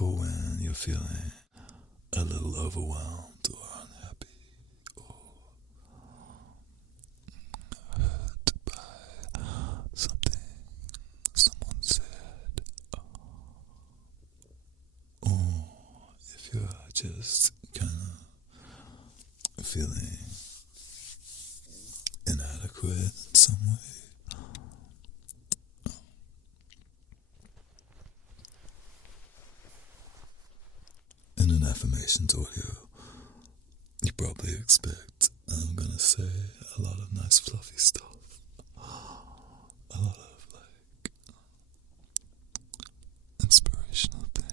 for when you're feeling a little overwhelmed or unhappy or hurt by something someone said, or if you're just kind of feeling inadequate in some way. In an affirmations audio, you probably expect I'm gonna say a lot of nice fluffy stuff. A lot of inspirational things.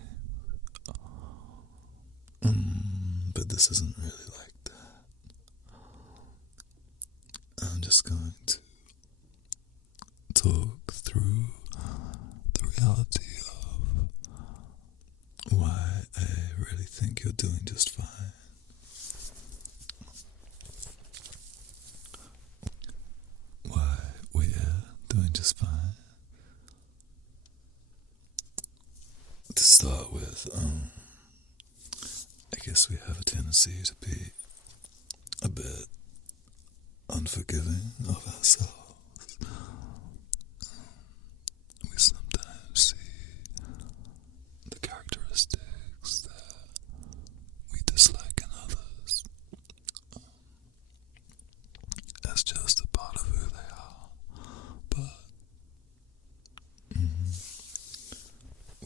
But this isn't really like that. I'm just going to talk through the reality of why I really think you're doing just fine. Why we're doing just fine. To start with, I guess we have a tendency to be a bit unforgiving of ourselves. We sometimes see the characteristics that we dislike in others as just a part of who they are, but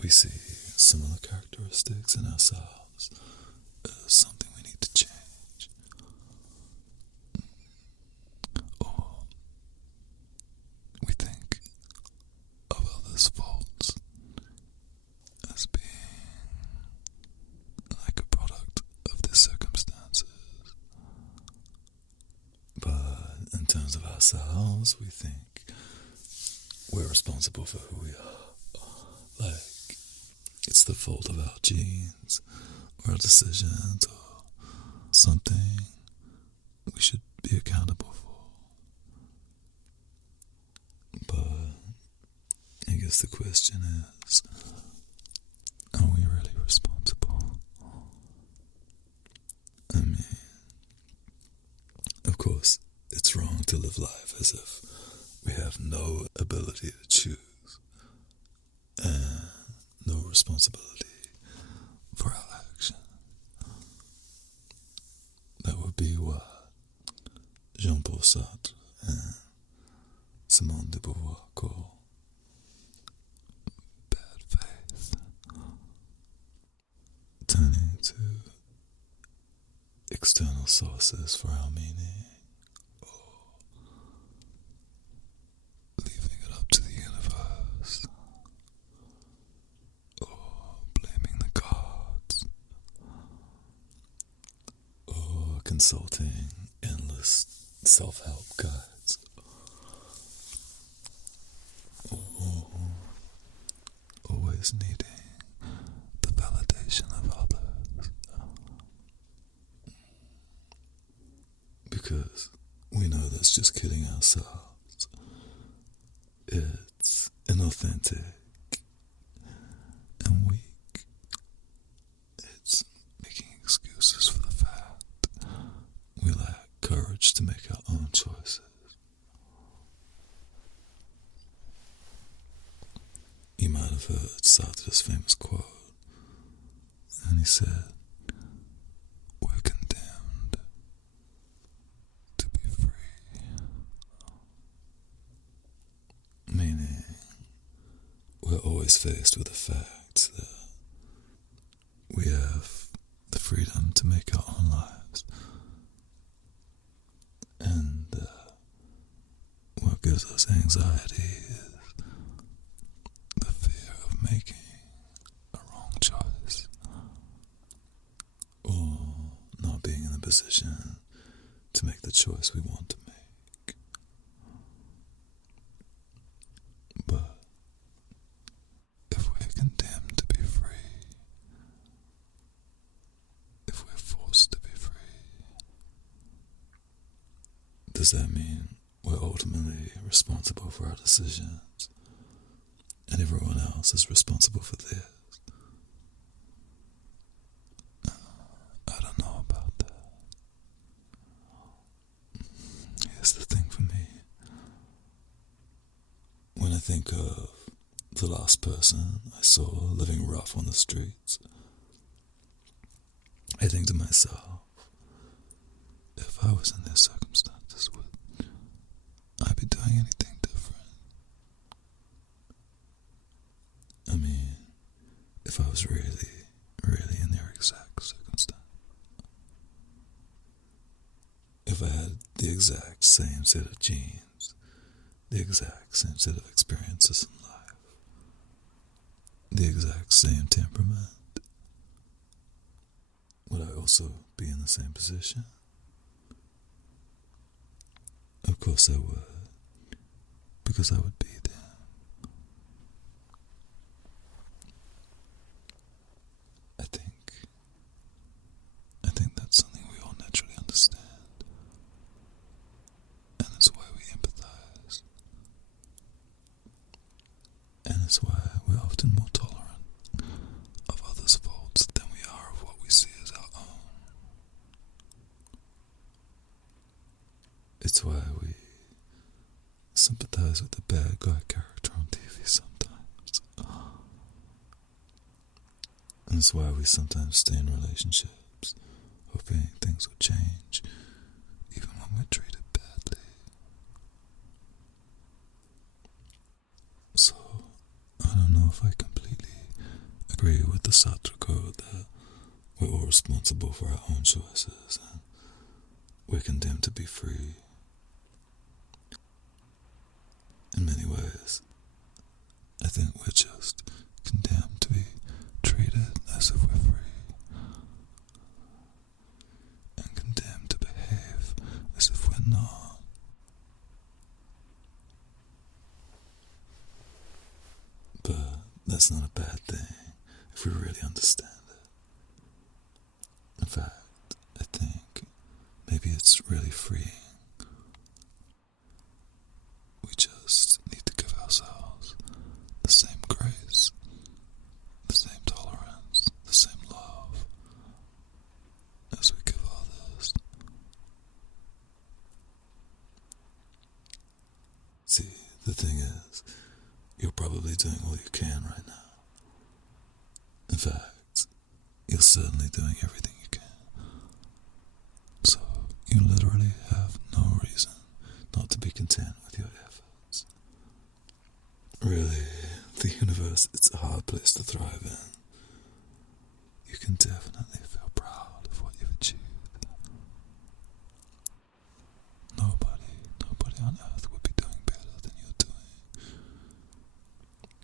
we see similar characteristics in ourselves as something we need to change. Or we think of others' faults as being like a product of their circumstances. But in terms of ourselves, we think we're responsible for who we are. Like, it's the fault of our genes, or our decisions, or something we should be accountable for. But I guess the question is, are we really responsible? I mean, of course, it's wrong to live life as if we have no ability to choose and no responsibility for our action. That would be what Jean-Paul Sartre and Simone de Beauvoir call bad faith. Turning to external sources for our meaning, or leaving it up to the universe, or blaming the gods, or consulting endless self-help guides, or always needing the validation of others. Because we know that's just kidding ourselves. It's inauthentic and weak. It's making excuses for the fact we lack courage to make our own choices. You might have heard Sartre's famous quote, and he said, "We're condemned to be free." Meaning, we're always faced with the fact that we have the freedom to make our own lives. And what gives us anxiety is the fear of making a wrong choice, or not being in a position to make the choice we want to make. But if we're condemned to be free, if we're forced to be free, does that mean we're ultimately responsible for our decisions and everyone else is responsible for theirs? think of the last person I saw living rough on the streets. I think to myself, if I was in their circumstances, would I be doing anything different? I mean, if I was really, really in their exact circumstance. If I had the exact same set of genes, the exact same set of experiences in life, the exact same temperament, would I also be in the same position? Of course I would, because I would be them. I think that's something we all naturally understand, and it's why we empathize, and it's why we're often more tolerant of others' faults than we are of what we see as our own. It's why we sympathize with the bad guy character on TV sometimes. And it's why we sometimes stay in relationships, hoping things will change, even when we're treated badly. So, I don't know if I completely agree with the Sartre code that we're all responsible for our own choices and we're condemned to be free. In many ways, I think we're just condemned to be treated as if we're free, and condemned to behave as if we're not. But that's not a bad thing if we really understand it. In fact, I think maybe it's really freeing. We just need to give ourselves the same grace, the same tolerance, the same love as we give others. See, the thing is, you're probably doing all you can right now. In fact, you're certainly doing everything you can. So, you literally have no reason not to be content with your efforts. Really, the universe, it's a hard place to thrive in. You can definitely feel proud of what you've achieved. Nobody on earth would be doing better than you're doing.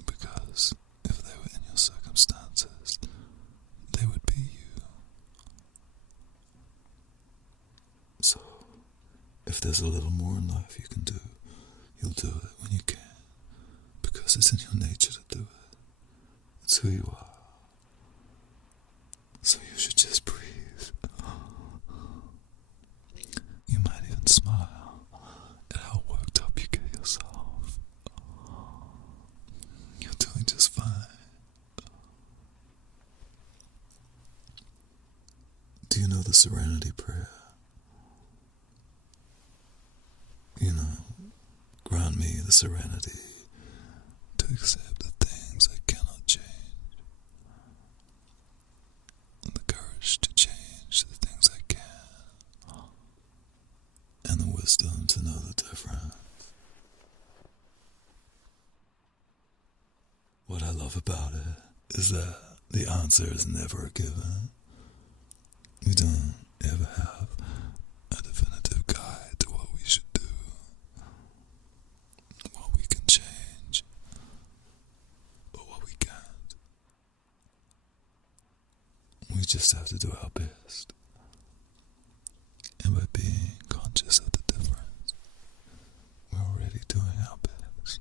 Because if they were in your circumstances, they would be you. So, if there's a little more in life you can do, you'll do it when you can. Because it's in your nature to do it. It's who you are. So you should just breathe. You might even smile at how worked up you get yourself. You're doing just fine. Do you know the Serenity Prayer? You know, grant me the serenity to accept the things I cannot change, and the courage to change the things I can, and the wisdom to know the difference. What I love about it is that the answer is never a given. We don't ever have a definitive guide to what we should do, what we can change, or what we can't. We just have to do our best. And by being conscious of the difference, we're already doing our best.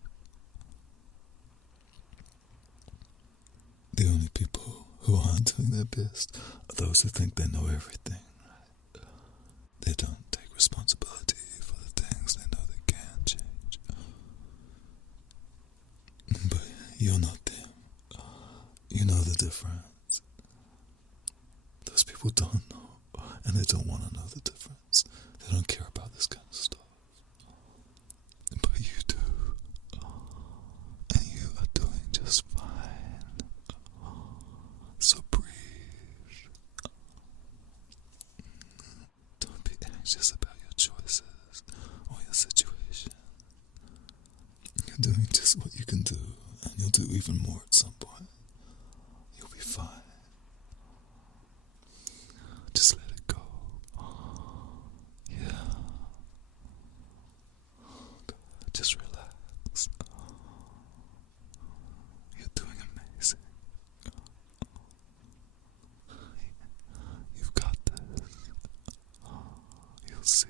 The only people who aren't doing their best are those who think they know everything. They don't take responsibility for the things they know they can change. But you're not them. You know the difference. Those people don't know, and they don't want to know the difference. They don't care about this kind of stuff. But you do. just about your choices or your situation. You're doing just what you can do, and you'll do even more at some point. You'll be fine. Just let it go. Yeah. Just relax. You're doing amazing. You've got this. You'll see.